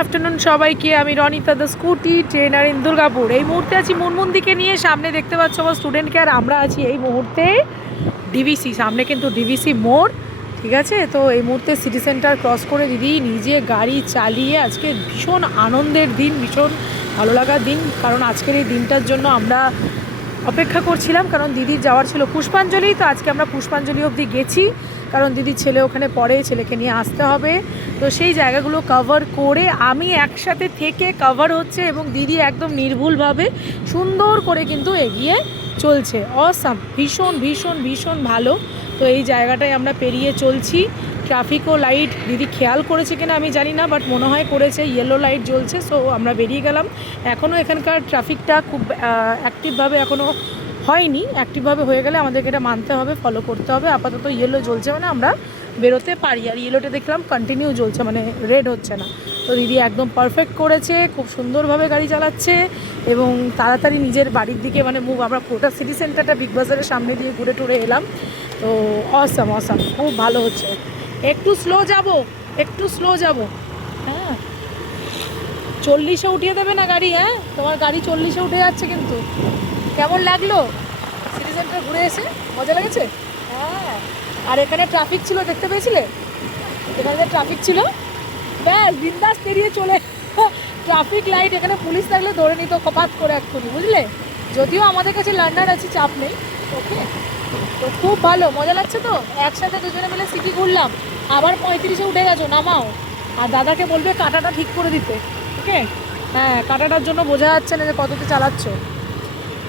Afternoon সবাইকে। আমি Ronita the scooty trainer in Durgapur. এই মুহূর্তে আছি মুনমুনদিকে নিয়ে। সামনে দেখতে পাচ্ছ আমার স্টুডেন্টকে, আর আমরা আছি এই মুহূর্তে ডিভিসি সামনে, কিন্তু ডিভিসি মোড়, ঠিক আছে। তো এই মুহূর্তে সিটি সেন্টার ক্রস করে দিদি নিজে গাড়ি চালিয়ে, আজকে ভীষণ আনন্দের দিন, ভীষণ ভালো লাগার দিন, কারণ আজকের এই দিনটার জন্য আমরা অপেক্ষা করছিলাম, কারণ দিদির যাওয়ার ছিল পুষ্পাঞ্জলি। তো আজকে আমরা পুষ্পাঞ্জলি অবধি গেছি, কারণ দিদির ছেলে ওখানে পড়ে, ছেলেকে নিয়ে আসতে হবে। তো সেই জায়গাগুলো কভার করে আমি একসাথে থেকে কভার হচ্ছে, এবং দিদি একদম নির্ভুলভাবে সুন্দর করে কিন্তু এগিয়ে চলছে। অসাম, ভীষণ ভীষণ ভীষণ ভালো। তো এই জায়গাটায় আমরা পেরিয়ে চলছি। ট্রাফিকও লাইট দিদি খেয়াল করেছে কিনা আমি জানি না, বাট মনে হয় করেছে, ইয়েলো লাইট জ্বলছে। সো আমরা বেরিয়ে গেলাম। এখনও এখানকার ট্রাফিকটা খুব অ্যাক্টিভভাবে এখনও হয়নি। অ্যাক্টিভভাবে হয়ে গেলে আমাদেরকে এটা মানতে হবে, ফলো করতে হবে। আপাতত ইয়েলো জ্বলছে, মানে আমরা বেরোতে পারি। আর ইয়েলোটা দেখলাম কন্টিনিউ জ্বলছে, মানে রেড হচ্ছে না। তো দিদি একদম পারফেক্ট করেছে, খুব সুন্দরভাবে গাড়ি চালাচ্ছে, এবং তাড়াতাড়ি নিজের বাড়ির দিকে মানে মুভ। আমরা পুরোটা সিটি সেন্টারটা বিগ বাজারের সামনে দিয়ে ঘুরে টুরে এলাম। তো অসাম অসাম, খুব ভালো হচ্ছে। একটু স্লো যাব, একটু স্লো যাব। হ্যাঁ, 40-এ উঠিয়ে দেবে না গাড়ি? হ্যাঁ, তোমার গাড়ি 40-এ উঠে যাচ্ছে কিন্তু। কেমন লাগলো সিটি সেন্টার ঘুরে এসে? মজা লেগেছে? হ্যাঁ। আর এখানে ট্রাফিক ছিল, দেখতে পেয়েছিলে? এখানে ট্রাফিক ছিল, ব্যাস বিন্দাস পেরিয়ে চলে। ট্রাফিক লাইট, এখানে পুলিশ থাকলে ধরে নিত কপাত করে এক্ষুনি, বুঝলে? যদিও আমাদের কাছে লার্নার আছে, চাপ নেই। ওকে, তো খুব ভালো, মজা লাগছে। তো একসাথে দুজনে মিলে সিটি ঘুরলাম। আবার 35-এ উঠে গেছো, নামাও। আর দাদাকে বলবে কাঁটাটা ঠিক করে দিতে। ওকে, হ্যাঁ, কাঁটাটার জন্য বোঝা যাচ্ছে না যে কততে চালাচ্ছ।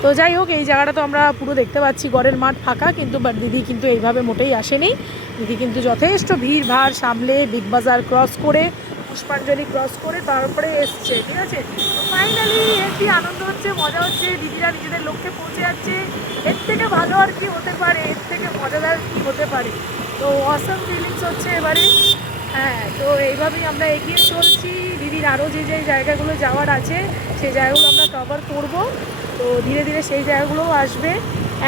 তো যাই হোক, এই জায়গাটা তো আমরা পুরো দেখতে পাচ্ছি, গড়ের মাঠ ফাঁকা, কিন্তু বাট দিদি কিন্তু এইভাবে মোটেই আসেনি। দিদি কিন্তু যথেষ্ট ভিড় ভাড় সামলে বিগ বাজার ক্রস করে, পুষ্পাঞ্জলি ক্রস করে তারপরে এসছে, ঠিক আছে। তো ফাইনালি একটি আনন্দ হচ্ছে, মজা হচ্ছে, দিদিরা নিজেদের লক্ষ্যে পৌঁছে যাচ্ছে। এর থেকে ভালো আর কি হতে পারে, এর থেকে মজাদার কী হতে পারে? তো অসাম ফিলিংস হচ্ছে এবারে। হ্যাঁ, তো এইভাবেই আমরা এগিয়ে চলছি। দিদির আরও যে যে জায়গাগুলো যাওয়ার আছে, সেই জায়গাগুলো আমরা কভার করব। তো ধীরে ধীরে সেই জায়গাগুলোও আসবে।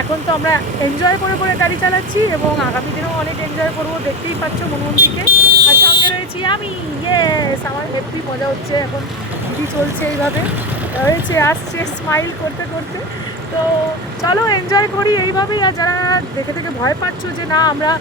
এখন তো আমরা এনজয় করে করে গাড়ি চালাচ্ছি, এবং আগামী দিনেও অনেক এনজয় করবো, দেখতেই পাচ্ছ মনমন্দিকে। আর সঙ্গে রয়েছি আমি। ইয়েস, আমার হেভি মজা হচ্ছে। এখন দিদি চলছে এইভাবে, হয়েছে আসছে স্মাইল করতে করতে। তো চলো এনজয় করি এইভাবেই। আর যারা দেখে দেখে ভয় পাচ্ছ যে না আমরা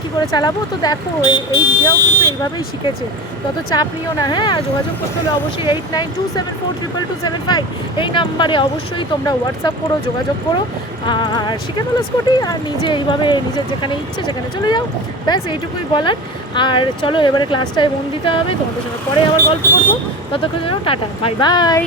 কী করে চালাবো, তো দেখো এই দিদিরাও কিন্তু এইভাবেই শিখেছে। তত চাপ নিও না। হ্যাঁ, আর যোগাযোগ করতে হলে অবশ্যই 8927422275 এই নাম্বারে অবশ্যই তোমরা হোয়াটসঅ্যাপ করো, যোগাযোগ করো, আর শিখে ফেলো স্কুটি। আর নিজে এইভাবে নিজের যেখানে ইচ্ছে সেখানে চলে যাও, ব্যাস এইটুকুই বলার। আর চলো এবারে ক্লাসটায় মন দিতে হবে। তোমাদের সঙ্গে পরে আবার গল্প করবো। ততক্ষণ যেন টাটা, বাই বাই।